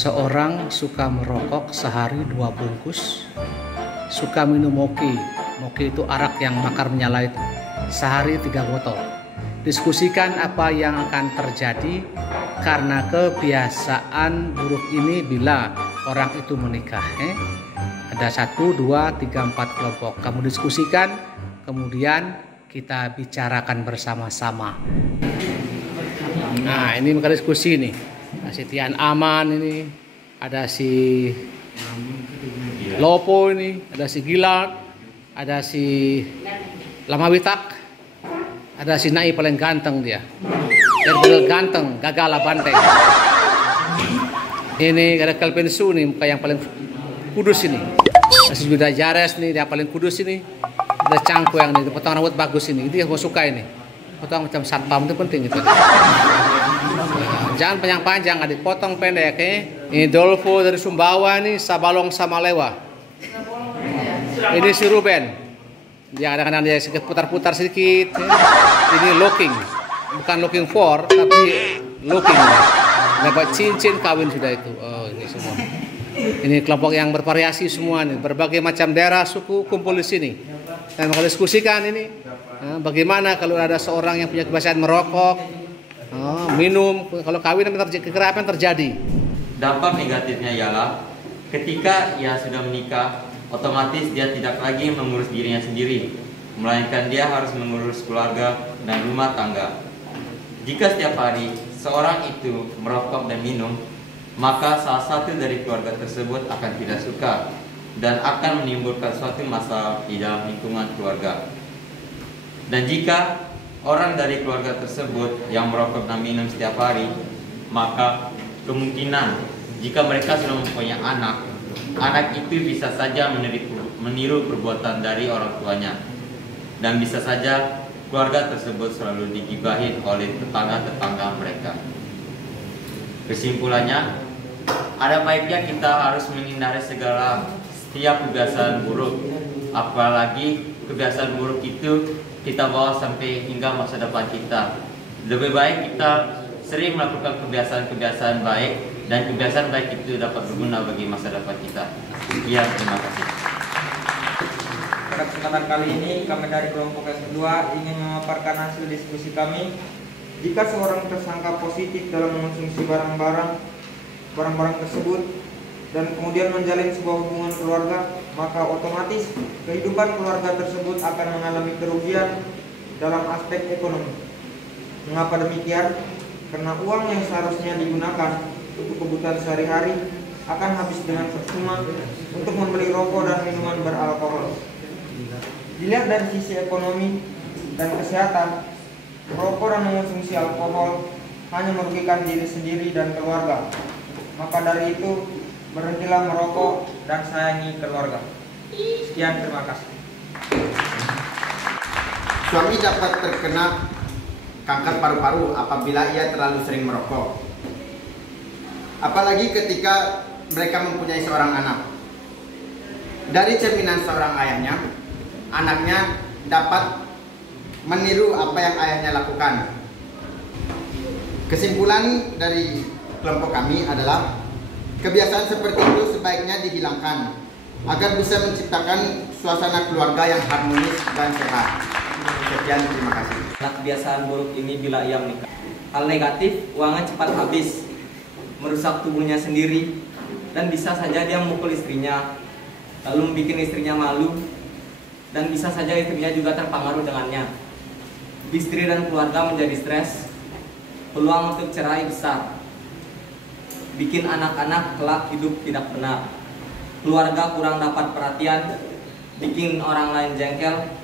Seorang suka merokok sehari 2 bungkus, suka minum moki. Moki itu arak yang bakar menyala itu, sehari 3 botol. Diskusikan apa yang akan terjadi karena kebiasaan buruk ini bila orang itu menikah. Ada 1, 2, 3, 4 kelompok. Kamu diskusikan, kemudian kita bicarakan bersama-sama. Nah, ini mereka diskusi nih. Ada si Tian Aman ini, ada si Lopo ini, ada si Gilard, ada si Lamawitak, ada si Nai paling ganteng dia. Yang ganteng, gagal banteng. Ini ada Kelvin Su nih, muka yang paling kudus ini. Ada si Judah Jares nih, dia paling kudus ini. Ada Cangko yang nih, potong rambut bagus ini. Itu yang gue suka ini. Potong macam satpam itu penting gitu. Jangan panjang-panjang, adik potong pendek. Ini Dolfo dari Sumbawa nih, Sabalong Samalewa. Ini si Ruben. Dia kadang-kadang dia sedikit putar-putar sedikit. Ini looking, bukan looking for, tapi looking. Dapat cincin kawin sudah itu. Oh, ini semua. Ini kelompok yang bervariasi semua nih, berbagai macam daerah suku kumpul di sini. Dan mereka diskusikan ini, bagaimana kalau ada seorang yang punya kebiasaan merokok, minum, kalau kawin apa yang terjadi? Dampak negatifnya ialah ketika ia sudah menikah, otomatis dia tidak lagi mengurus dirinya sendiri, melainkan dia harus mengurus keluarga dan rumah tangga. Jika setiap hari seorang itu merokok dan minum, maka salah satu dari keluarga tersebut akan tidak suka dan akan menimbulkan suatu masalah di dalam lingkungan keluarga. Dan jika orang dari keluarga tersebut yang merokok dan minum setiap hari, maka kemungkinan jika mereka sudah mempunyai anak, anak itu bisa saja meniru perbuatan dari orang tuanya. Dan bisa saja keluarga tersebut selalu digibahin oleh tetangga-tetangga mereka. Kesimpulannya, ada baiknya kita harus menghindari setiap kebiasaan buruk. Apalagi kebiasaan buruk itu kita bawa sampai hingga masa depan kita. Lebih baik kita sering melakukan kebiasaan-kebiasaan baik, dan kebiasaan baik itu dapat berguna bagi masa depan kita. Sekian, terima kasih. Pada kesempatan kali ini, kami dari kelompok yang kedua ingin memaparkan hasil diskusi kami. Jika seorang tersangka positif dalam mengonsumsi barang-barang tersebut dan kemudian menjalin sebuah hubungan keluarga, maka otomatis kehidupan keluarga tersebut akan mengalami kerugian dalam aspek ekonomi. Mengapa demikian? Karena uang yang seharusnya digunakan untuk kebutuhan sehari-hari akan habis dengan percuma untuk membeli rokok dan minuman beralkohol. Dilihat dari sisi ekonomi dan kesehatan, merokok dan mengonsumsi alkohol hanya merugikan diri sendiri dan keluarga. Maka dari itu, berhentilah merokok dan sayangi keluarga. Sekian, terima kasih. Suami dapat terkena kanker paru-paru apabila ia terlalu sering merokok. Apalagi ketika mereka mempunyai seorang anak. Dari cerminan seorang ayahnya, anaknya dapat meniru apa yang ayahnya lakukan. Kesimpulan dari kelompok kami adalah kebiasaan seperti itu sebaiknya dihilangkan agar bisa menciptakan suasana keluarga yang harmonis dan sehat. Sekian, terima kasih. Kebiasaan buruk ini bila ia menikah. Hal negatif, uangnya cepat habis, merusak tubuhnya sendiri, dan bisa saja dia memukul istrinya, lalu membuat istrinya malu, dan bisa saja istrinya juga terpengaruh dengannya. Istri dan keluarga menjadi stres, peluang untuk cerai besar, bikin anak-anak kelak hidup tidak benar, keluarga kurang dapat perhatian, bikin orang lain jengkel,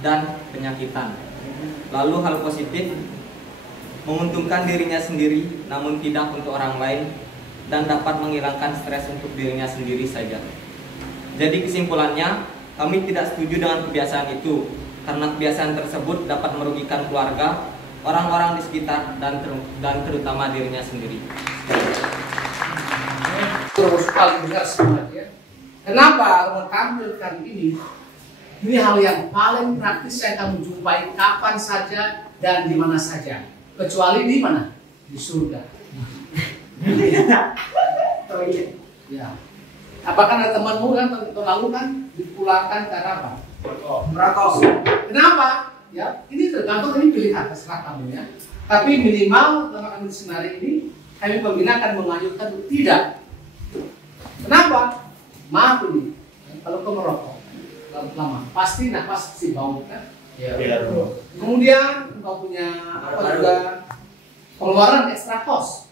dan penyakitan. Lalu hal positif, menguntungkan dirinya sendiri namun tidak untuk orang lain, dan dapat menghilangkan stres untuk dirinya sendiri saja. Jadi kesimpulannya, kami tidak setuju dengan kebiasaan itu, karena kebiasaan tersebut dapat merugikan keluarga, orang-orang di sekitar, dan terutama dirinya sendiri. Terus paling benar semuanya. Kenapa menampilkan ini? Ini hal yang paling praktis yang kamu jumpai kapan saja dan di mana saja. Kecuali di mana? Di surga. toilet. Ya. Apakah ada temanmu kan tahun lalu kan dipulangkan karena apa? Merokok. Kenapa? Ya, ini tergantung, ini pilihan terserah kamu ya. Tapi minimal dalam kami senari ini kami pembina akan menganjurkan tidak. Kenapa? Maaf ini, kalau kau merokok lama, pasti nafas si bau kan? Ya. Kemudian kau punya apa juga pengeluaran ekstra kos.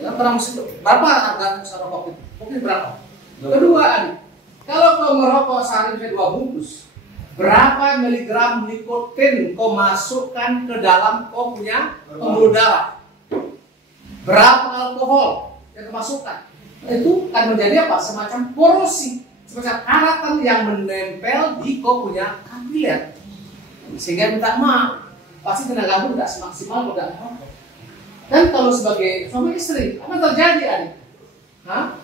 Ya, berapa harga rokok itu? Mungkin berapa? Kedua, kalau kau merokok sehari bisa 2 bungkus, berapa miligram nikotin kau masukkan ke dalam kau punya pembuluh darah? Berapa alkohol yang kau masukkan? Itu akan menjadi apa? Semacam porosi, semacam karatan yang menempel di kau punya kapiler, sehingga minta maaf pasti tenagamu tidak semaksimal kalau tidak merokok. Dan kalau sebagai suami istri, apa yang terjadi adik? Hah?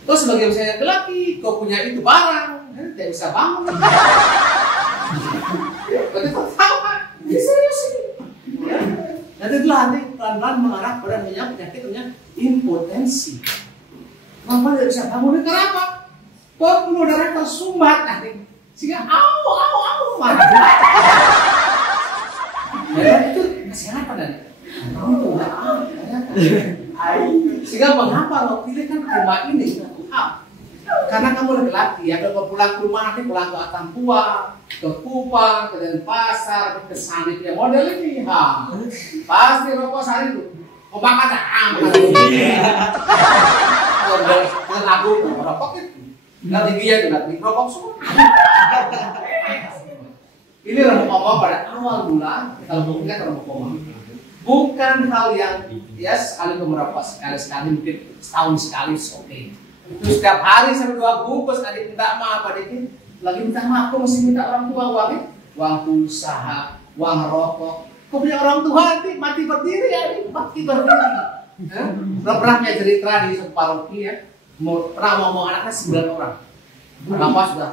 Terus sebagai misalnya laki, kau punya itu barang, tidak bisa bangun. Berarti pertama, ini serius ini. Nanti nanti pelan-pelan mengarah pada penyakit namanya impotensi. Kenapa tidak bisa bangun? Kenapa? Pembuluh darah tersumbat nanti, sehingga au marah. Ya, itu kesehatan dan sehingga mengapa lo pilih kan rumah ini satu hal? Karena kamu laki-laki ya, kalau pulang ke rumah nanti pulang ke Atampua, ke Kupang, ke Denpasar, ke Sanit ya model ini, pasti rokok sehari itu. Obat ada kalau lagu rokok itu, nggak tingginya juga rokok semua. Ini rokok pada awal bulan, kalau mungkin kan rokok bukan hal yang ya sekali merokok sekali mungkin setahun sekali oke. Itu setiap hari sampai 2 bungkus adik minta maaf adik lagi minta maaf kok mesti minta orang tua uang usaha, uang rokok. Kok punya orang tua nanti mati berdiri adik, mati berdiri. Pernah punya cerita di satu paroki ya, pernah ngomong anaknya 9 orang. Bapak sudah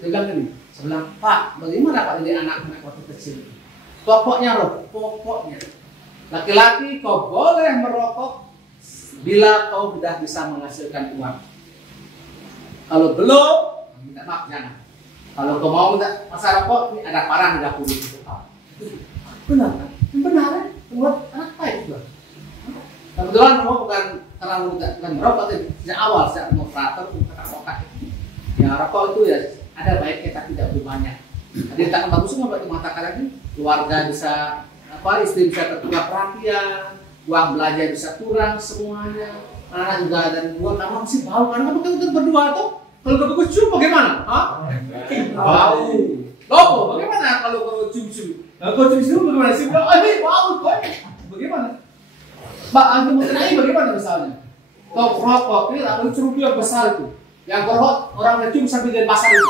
pegang ini, saya bilang Pak bagaimana Pak jadi anak waktu kecil? Pokoknya laki-laki kau boleh merokok bila kau sudah bisa menghasilkan uang. Kalau belum, minta maaf jangan. Kalau kau mau minta masa rokok, ini ada parang di dapur itu. Benar kan? Benar kan? Buat anak baik juga. Kebetulan rokok bukan karena bukan merokok, tapi sejak awal sejak operator bukan rokok. Ya rokok itu ya ada baiknya tapi tidak lebih banyak. Jadi tak bagusnya nggak mengatakan lagi keluarga bisa istri bisa tertukar perhatian, uang belanja bisa kurang semuanya, anak juga dan gua kamu masih bau karena kamu kan berdua tuh. Kalau kau cium bagaimana? Bau. Loh, bagaimana kalau kau cium-cium? Kau cium-cium bagaimana sih? Bau kau. Bagaimana? Mbak, antum mengenai bagaimana misalnya? Kau rokok, ini lalu curug yang besar itu, yang korot orang cium sambil di pasar itu.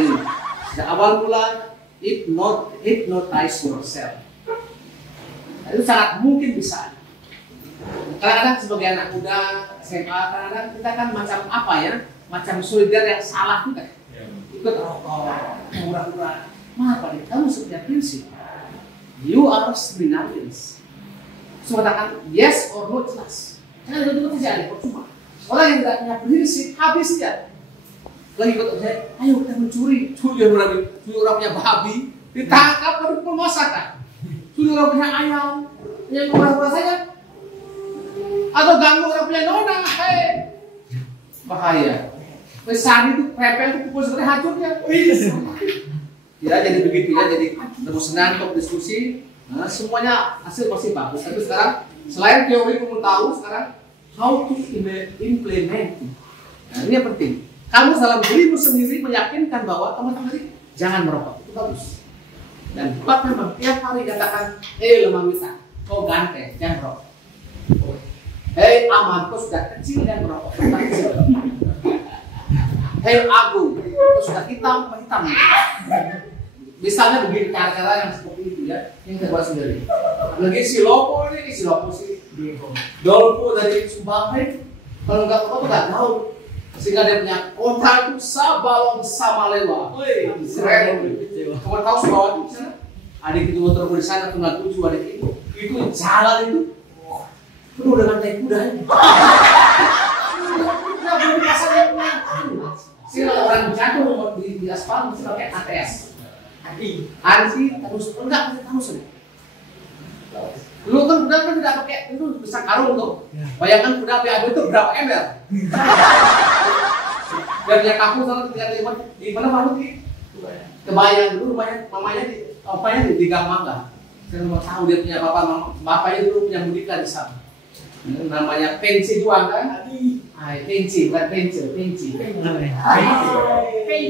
Ini sejak awal bulan. Hypnotize yourself. Itu sangat mungkin bisa. Kadang-kadang sebagai anak muda SMA, kadang-kadang kita kan macam apa ya, macam solidar yang salah juga. Ikut rokok, murah-murah. Mengapa nih? Kamu punya prinsip. You are seminarians. Semua katakan yes or no jelas. Jangan itu terjadi percuma. Orang yang tidak punya prinsip habis dia. Lagi ikut saya, ayo kita mencuri, curi orang punya babi, ditangkap pada pemosakan, curi orang punya ayam, yang murah-murah saja, atau ganggu orang punya nona, bahaya. Besar itu pepel itu pukul seperti hancurnya. Ya jadi begitu ya, jadi ketemu senang untuk diskusi, nah, semuanya hasil pasti bagus. Tapi sekarang selain teori kamu tahu sekarang how to implement, nah ini yang penting. Kamu dalam dirimu sendiri meyakinkan bahwa kamu tadi jangan merokok, itu bagus. Dan buat memang tiap hari katakan, lemah mita, kau ganteng, jangan merokok. Aman, kau sudah kecil dan merokok. Agung, kau sudah hitam. Misalnya begini cara-cara yang seperti itu ya, yang kita buat sendiri. Lagi si Lopo si Dolpo dari Sumbang, kalau nggak apa nggak tahu. Sehingga dia punya kota itu Sabalong Samalewa. Keren. Kamu tahu Sumbawa itu di sana? Adik itu motor di sana tunggal 7 adik itu jalan itu penuh dengan tai kuda ini. Kuda belum pasangnya punya. Sehingga orang jatuh di aspal mesti pakai ATS. Anti terus enggak terus. Lu kan kuda kan tidak pakai itu besar karung tuh. Bayangkan kuda BAB itu berapa ember? Dan yang kaku sama tinggal di mana Pak Lutfi? Kebayang dulu mamanya di Gang Mangga. Saya mau tahu dia punya bapaknya dulu punya budika di sana. Namanya Pensi Juang kan? Pensi bukan Pensi.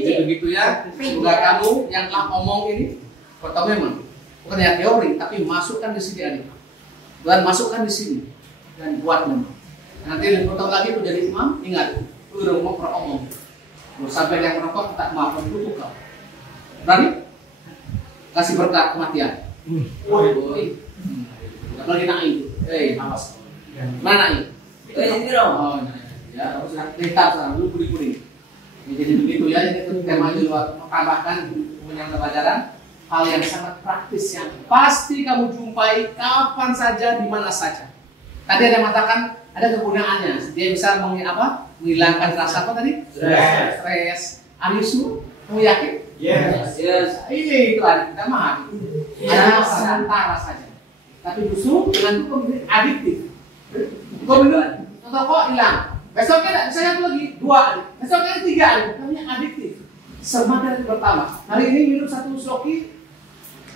Begitu ya. Semoga kamu yang telah ngomong ini pertama memang bukan ya teori tapi masukkan di sini adik. Dan masukkan di sini dan buat memang. Nanti pertama lagi itu jadi imam ingat udah ngomong pernah omong. Sampai yang merokok tak maafkan dulu kau. Berani? Kasih berkat kematian. Apalagi naik. Awas. Mana naik? Oh, ya, harus lihat sana dulu kuning. Jadi begitu ya. Jadi tema juga tambahkan yang pelajaran hal yang sangat praktis yang pasti kamu jumpai kapan saja di mana saja. Tadi ada yang mengatakan ada kegunaannya. Dia bisa menghilangkan rasa apa tadi? Stres. Anisu, kamu yakin? Yes. Ini itu kita mah ada antara saja. Tapi justru dengan itu adiktif. Kau minum, rokok hilang. Besoknya bisa satu lagi, 2 adik. Besoknya 3 adik. Namanya adiktif. Semangat dari pertama. Hari ini minum 1 sloki,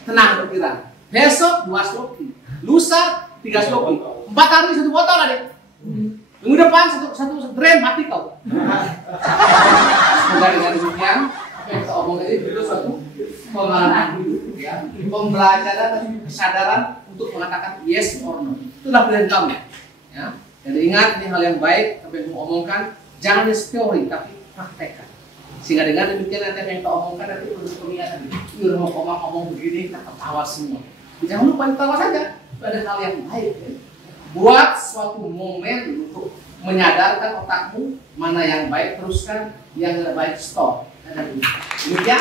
tenang berpikiran. Besok 2 sloki. Lusa 3 sloki. 4 hari 1 botol adik. Minggu depan satu dram mati kau. Semoga dengan demikian apa yang kita omong tadi itu suatu pengalaman hidup, ya, pembelajaran dan kesadaran untuk mengatakan yes or no. Itulah pilihan kamu. Ya. Jadi ingat ini hal yang baik apa yang kamu omongkan, jangan teori tapi praktekkan. Sehingga dengan demikian nanti apa yang kita omongkan nanti terus pengingat tadi. Mau ngomong begini kita ketawa semua. Jangan lupa ketawa saja. Ada hal yang baik. Ya. Buat suatu momen untuk menyadarkan otakmu mana yang baik teruskan, yang tidak baik stop. Demikian.